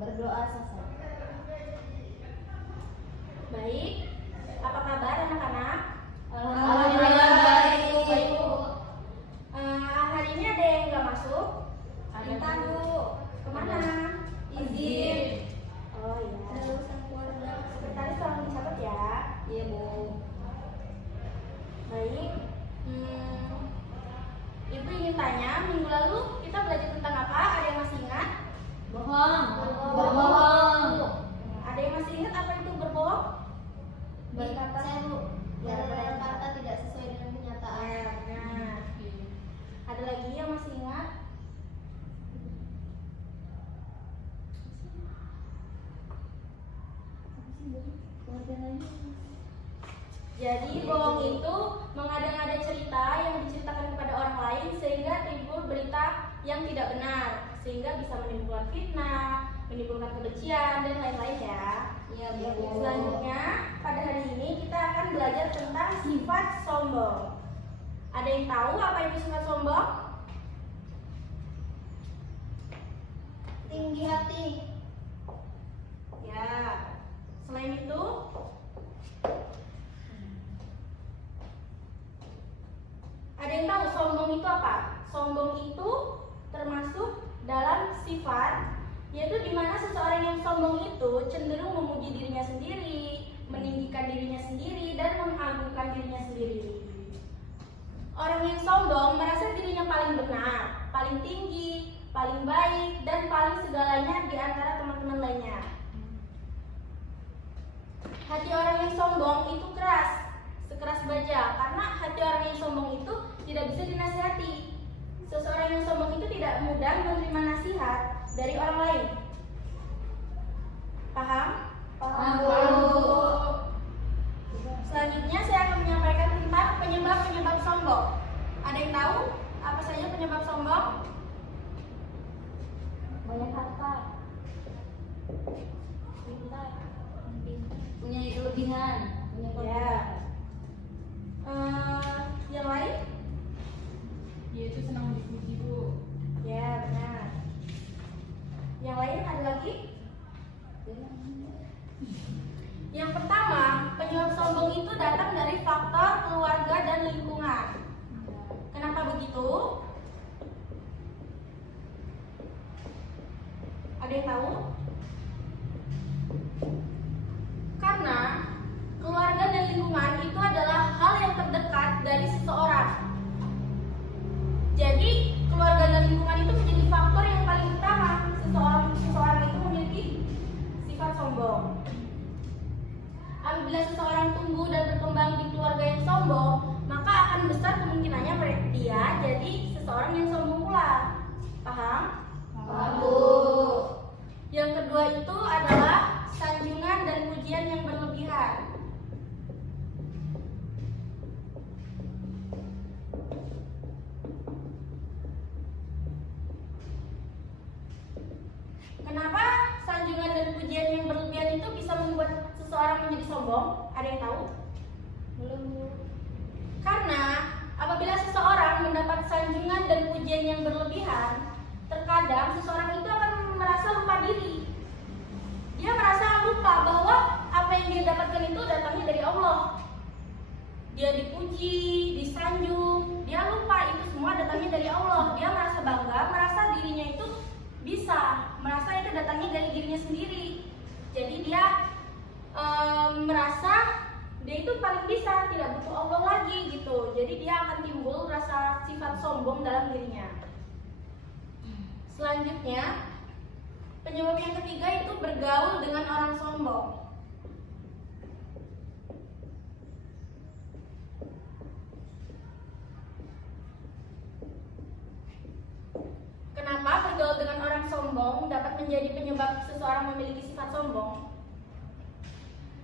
Berdoa saja. Baik, apa kabar anak-anak? Alhamdulillah baik, Bu. Hari ini ada yang nggak masuk? Ada, Bu. Kemana? Izin. Oh iya. Ada urusan keluarga. Sekretaris tolong dicatat ya. Iya, Bu. Baik. Ibu ingin tanya, minggu lalu kita belajar tentang apa? Ada yang masih ingat? Bohong. Berbohong. Ada yang masih ingat apa itu berbohong? Berkata, Bu. Berkata tidak sesuai dengan kenyataan. Nah, ada lagi yang masih ingat? Jadi bohong itu mengada-ngada cerita yang diceritakan kepada orang lain sehingga timbul berita yang tidak benar, sehingga bisa menimbulkan fitnah, menimbulkan kebencian dan lain-lain ya. Iya, Bu. Selanjutnya pada hari ini kita akan belajar tentang sifat sombong. Ada yang tahu apa itu sifat sombong? Tinggi hati. Ya. Selain itu, ada yang tahu sombong itu apa? Sombong itu termasuk dalam sifat, yaitu di mana seseorang yang sombong itu cenderung memuji dirinya sendiri, meninggikan dirinya sendiri, dan mengagungkan dirinya sendiri. Orang yang sombong merasa dirinya paling benar, paling tinggi, paling baik, dan paling segalanya di antara teman-teman lainnya. Hati orang yang sombong itu keras, sekeras baja, karena hati orang yang sombong itu tidak bisa dinasihati. Seseorang yang sombong itu tidak mudah menerima nasihat dari orang lain. Paham? Paham, Bu. Selanjutnya saya akan menyampaikan tentang penyebab-penyebab sombong. Ada yang tahu apa saja penyebab sombong? Banyak harta. Pintar. Punya kelebihan. Punya Ya. Yang lain? Dia itu senang dipuji, Bu. Ya, benar. Yang lain ada lagi? Yang pertama, penyebab sombong itu datang dari faktor keluarga dan lingkungan. Kenapa begitu? Ada yang tahu? Karena keluarga dan lingkungan itu adalah hal yang terdekat dari seseorang. Jadi, keluarga dan lingkungan itu menjadi faktor yang paling utama seseorang itu memiliki sifat sombong. Apabila seseorang tumbuh dan berkembang di keluarga yang sombong, maka akan besar kemungkinannya dia jadi seseorang yang sombong pula. Paham? Paham, Bu. Yang kedua itu adalah sanjungan dan pujian yang berlebihan. Kenapa sanjungan dan pujian yang berlebihan itu bisa membuat seseorang menjadi sombong? Ada yang tahu? Belum, Bu. Karena apabila seseorang mendapat sanjungan dan pujian yang berlebihan, terkadang seseorang itu akan merasa lupa diri. Dia merasa lupa bahwa apa yang dia dapatkan itu datangnya dari Allah. Dia dipuji, disanjung, dia lupa itu semua datangnya dari Allah. Dia merasa bangga, merasa dirinya itu bisa, merasa itu datangnya dari dirinya sendiri. Jadi dia merasa dia itu paling bisa, tidak butuh Allah lagi gitu. Jadi dia akan timbul rasa sifat sombong dalam dirinya. Selanjutnya, penyebab yang ketiga itu bergaul dengan orang sombong. Kenapa bergaul dengan orang sombong dapat menjadi penyebab seseorang memiliki sifat sombong?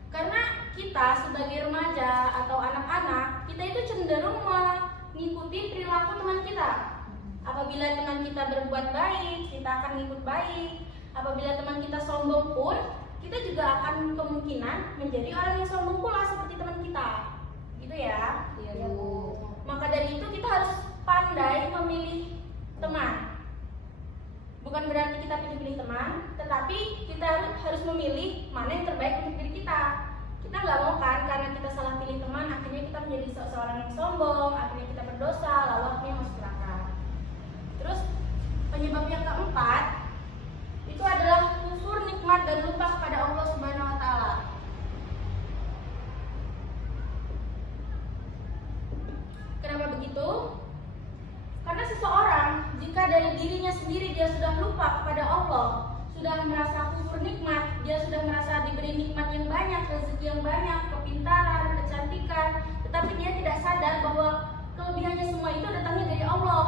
Karena kita sebagai remaja atau anak-anak, kita itu cenderung mengikuti perilaku teman kita. Apabila teman kita berbuat baik, kita akan ikut baik. Apabila teman kita sombong pun, kita juga akan kemungkinan menjadi orang yang sombong pula seperti teman kita. Gitu ya. Iya, Bu. Maka dari itu kita harus pandai memilih teman. Bukan berarti kita pilih-pilih teman, Tetapi kita harus memilih mana yang terbaik untuk diri kita. Kita nggak mau kan karena kita salah pilih teman, akhirnya kita menjadi seorang yang sombong, akhirnya kita berdosa, lalu akhirnya masuk neraka. Terus penyebab yang keempat itu adalah kufur nikmat dan lupa kepada Allah Subhanahu wa taala. Kenapa begitu? Karena seseorang jika dari dirinya sendiri dia sudah lupa kepada Allah, sudah merasa kufur nikmat, dia sudah merasa diberi nikmat yang banyak, rezeki yang banyak, kepintaran, kecantikan, tetapi dia tidak sadar bahwa kelebihannya semua itu datangnya dari Allah.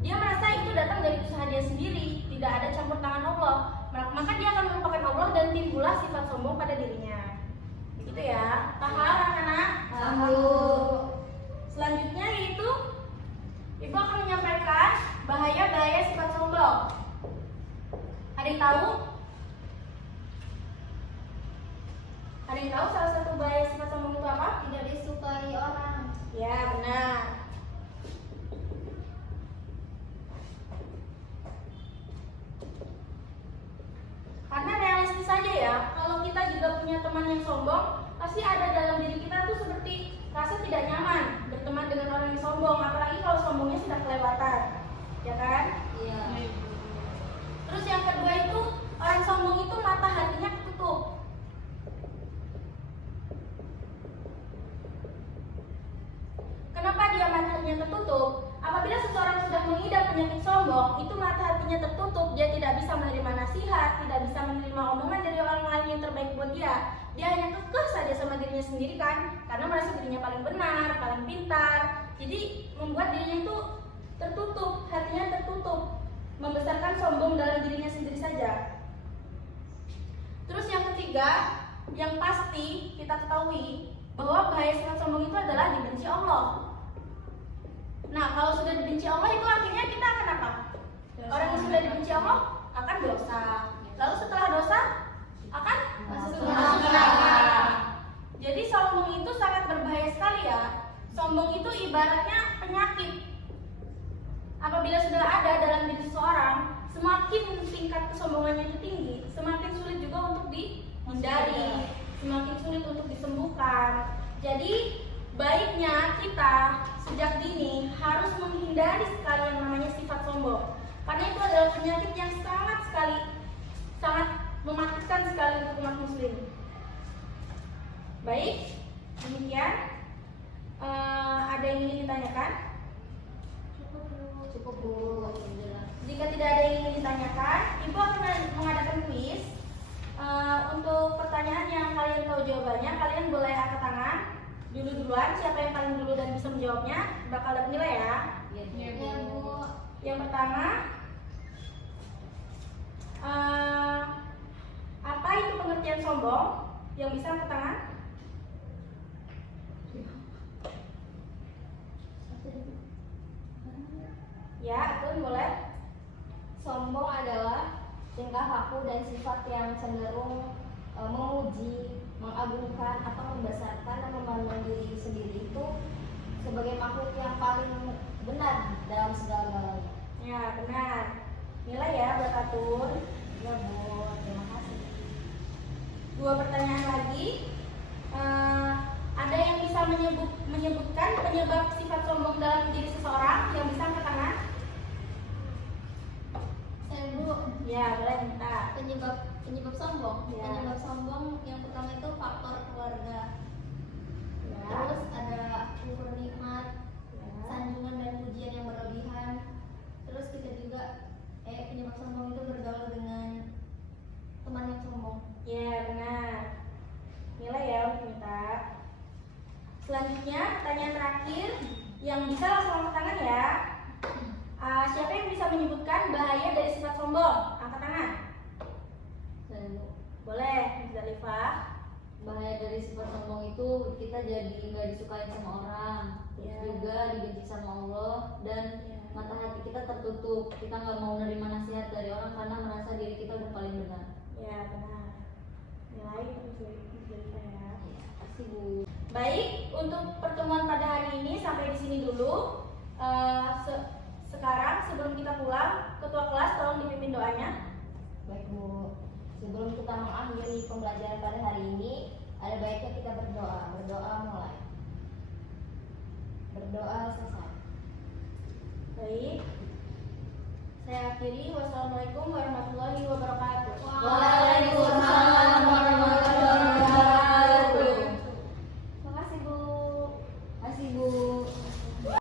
Dia merasa itu datang dari usaha dia sendiri, tidak ada campur tangan Allah. Maka dia akan melupakan Allah dan timbullah sifat sombong pada dirinya. Begitu ya. Paham anak-anak? Tahu. Selanjutnya yaitu Ibu akan menyampaikan bahaya-bahaya sifat sombong. Ada yang tahu? Ada yang tahu salah satu bahaya sifat sombong itu apa? Tidak disukai orang. Ya, benar. Karena realistis saja ya, kalau kita juga punya teman yang sombong, pasti ada dalam diri kita tuh seperti rasa tidak nyaman berteman dengan orang yang sombong, apalagi kalau sombongnya sudah kelewatan, ya kan? Iya. Terus yang kedua itu orang sombong itu mata hatinya ketutup. Kenapa dia mata hatinya tertutup? Apabila seseorang sudah mengidap penyakit sombong, itu mata hatinya tertutup, dia tidak bisa menerima nasihat, tidak bisa menerima omongan dari orang lain yang terbaik buat dia. Dia hanya kekeh saja sama dirinya sendiri kan, karena merasa dirinya paling benar, paling pintar. Jadi membuat dirinya itu tertutup, hatinya tertutup, membesarkan sombong dalam dirinya sendiri saja. Terus yang ketiga, yang pasti kita ketahui bahwa bahaya sifat sombong itu adalah dibenci Allah. Nah, kalau sudah dibenci Allah itu akhirnya kita akan apa? Orang yang sudah dibenci Allah akan dosa. Lalu setelah dosa akan masuk neraka. Jadi sombong itu sangat berbahaya sekali ya. Sombong itu ibaratnya penyakit. Apabila sudah ada dalam diri seseorang, semakin tingkat kesombongannya itu tinggi, semakin sulit juga untuk dihindari, semakin sulit untuk disembuhkan. Jadi baiknya kita sejak dini harus menghindari sekali yang namanya sifat sombong, karena itu adalah penyakit yang sangat mematikan sekali untuk umat muslim. Baik, demikian. Ada yang ingin ditanyakan? Cukup Bu. Alhamdulillah. Jika tidak ada yang ingin ditanyakan, Ibu akan mengadakan kuis. Untuk pertanyaan yang kalian tahu jawabannya, kalian boleh angkat tangan duluan. Siapa yang paling dulu dan bisa menjawabnya bakal dapat nilai ya. Iya Bu. Yang pertama, apa itu pengertian sombong? Yang bisa angkat tangan? Ya, itu boleh. Sombong adalah tingkah laku dan sifat yang cenderung memuji, mengagungkan atau membesarkan dan memandang diri sendiri itu sebagai makhluk yang paling benar dalam segala-galanya. Ya, benar. Nilai ya buat Atur. Ya Bu, terima kasih. 2 pertanyaan lagi. Ada yang bisa menyebutkan penyebab sifat sombong dalam diri seseorang? Yang bisa angkat tangan? Saya Bu, Ya, boleh minta. penyebab sombong. Ya. Penyebab sombong yang pertama itu faktor keluarga. Ya. Terus ada kufur nikmat, Ya. sanjungan dan pujian yang berlebihan. Terus kita juga penyebab sombong itu bergaul dengan teman yang sombong. Ya, benar. Nilai ya untuk minta. Selanjutnya, pertanyaan terakhir yang bisa langsung angkat tangan ya. Siapa yang bisa menyebutkan bahaya dari sifat sombong? Angkat tangan. Dan Boleh, Miss Zalifah. bahaya dari sifat sombong itu kita jadi nggak disukai sama orang, terus Ya. juga dibenci sama Allah, dan Ya. mata hati kita tertutup. Kita nggak mau menerima nasihat dari orang karena merasa diri kita udah paling benar. Ya, benar. Nilai Miss Zalifah ya. Ya, pasti Bu. Baik, untuk pertemuan pada hari ini sampai di sini dulu. Sekarang sebelum kita pulang, ketua kelas tolong dipimpin doanya. Baik Bu. Sebelum kita mengakhiri pembelajaran pada hari ini, ada baiknya kita berdoa. Berdoa mulai. Berdoa selesai. Baik. Saya akhiri. Wassalamualaikum warahmatullahi wabarakatuh.